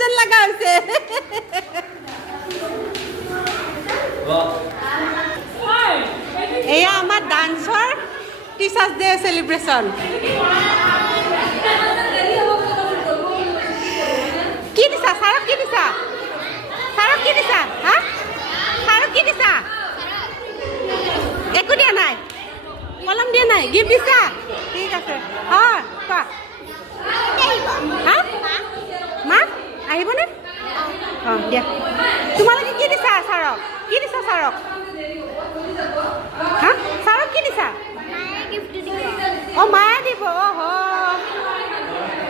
যেন লাগা হৈছে এয়া আমাৰ ডান্সৰ টিচাৰ্ছ ডে সেলিব্ৰেশন কি দিছা ছাৰক কি দিছা ছাৰক কি দিছা হা ছাৰক কি দিছা একো দিয়া নাই কলম দিয়া নাই গিফ্ট দিছা ঠিক আছে হয় কোৱা হা মা আহিবনে অঁ দিয়া তোমালোকে কি দিছা ছাৰক কি দিছা ছাৰক হা ছাৰক কি দিছা অঁ মায়ে দিব অহ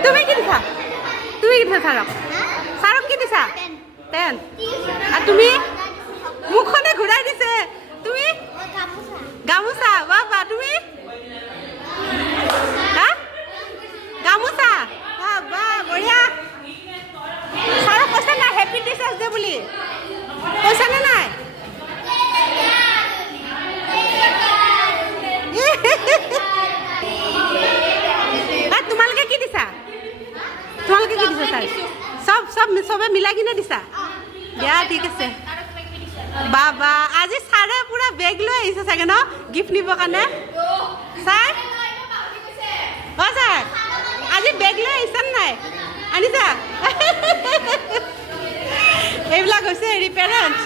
তুমি কি দিছা ছাৰক ছাৰক কি দিছা পেন আৰু তুমি মুখখনে ঘূৰাই দিছে তুমি গামোচা বাহ বাহ তুমি হা গামোচা বাহ বাহ বঢ়িয়া ছাৰক কৈছে নাই হেপী টিচাৰ্ছ ডে বুলি কৈছানে নাই তোমালোকে কি দিছা ছাৰ চবে মিলাই কিনে দিছা দিয়া ঠিক আছে বাবা আজি ছাৰে পুৰা বেগ লৈ আহিছে চাগে ন গিফ্ট নিবৰ কাৰণে ছাৰ অঁ ছাৰ আজি বেগ লৈ আহিছা নাই আনিছা এইবিলাক হৈছে হেৰি পেৰেণ্টছ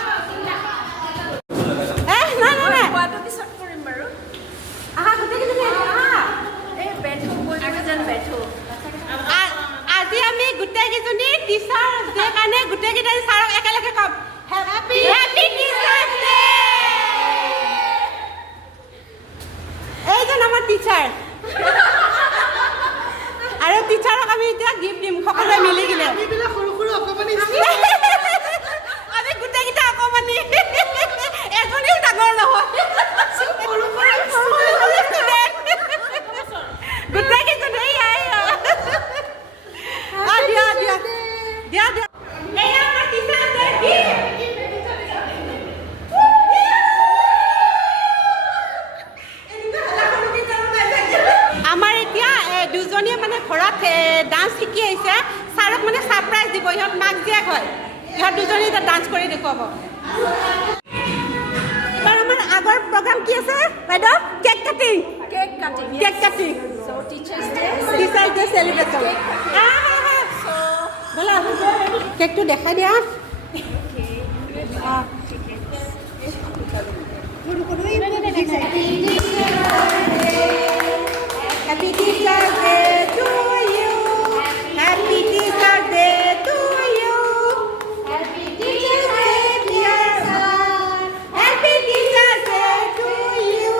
আজি আমি গোটেইকেইজনী টিচাৰ্ছ ডে কাৰণে গোটেইকেইটা ছাৰক একেলগে ক'ম হেপী টিচাৰ্ছ ডে এইজন আমাৰ টিচাৰ আৰু টিচাৰক আমি এতিয়া গিফ্ট দিম সকলোৱে মিলি কিনে আমি গোটেইকেইটা অকমানি এজনীও ডাঙৰ নহয় গোটেইকেইজনী দিয়া আমাৰ এতিয়া দুজনীয়ে মানে ঘৰত ডান্স শিকি আহিছে ছাৰক মানে ছাৰপ্ৰাইজ দিব ইহঁত মাক জীয়েক হয় ইহঁত দুজনী এতিয়া ডান্স কৰি দেখুৱাব এবাৰ আমাৰ আগৰ প্ৰগ্ৰাম কি আছে বাইদেউ cake cutting teachers day celebration বলা কেকটো দেখাই দিয়া Happy Teacher's Day to you. Happy Teacher's Day to you. Happy Teacher's Day, dear son. Happy Teacher's Day to you.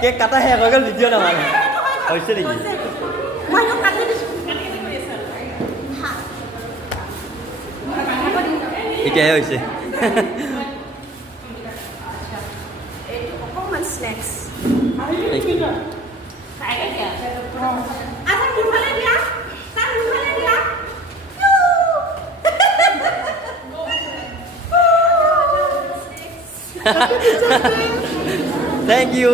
Cake কাটা শেষ হৈ গ'ল ভিডিঅ' নহয় হৈছে নেকি এতিয়াহে হৈছে Thank you.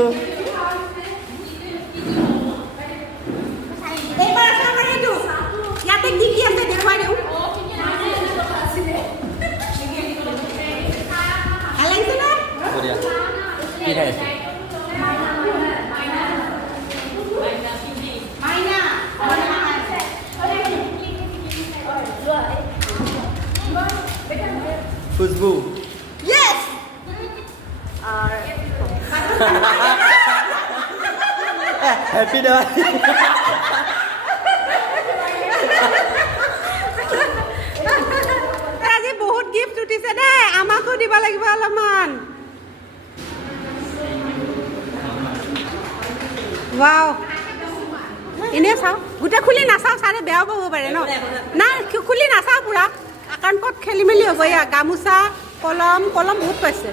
Khushbu. Yes. Happy Diwali. আজি বহুত গিফ্ট উঠিছে দে আমাকো দিব লাগিব অলপমান ৱাও এনেই চাওঁ গোটেই খুলি নাচাওঁ ছাৰে বেয়াও পাব পাৰে ন নাই খুলি নাচাওঁ পূৰা কাৰণ ক'ত খেলি মেলি হ'ব এয়া গামোচা কলম কলম বহুত পাইছে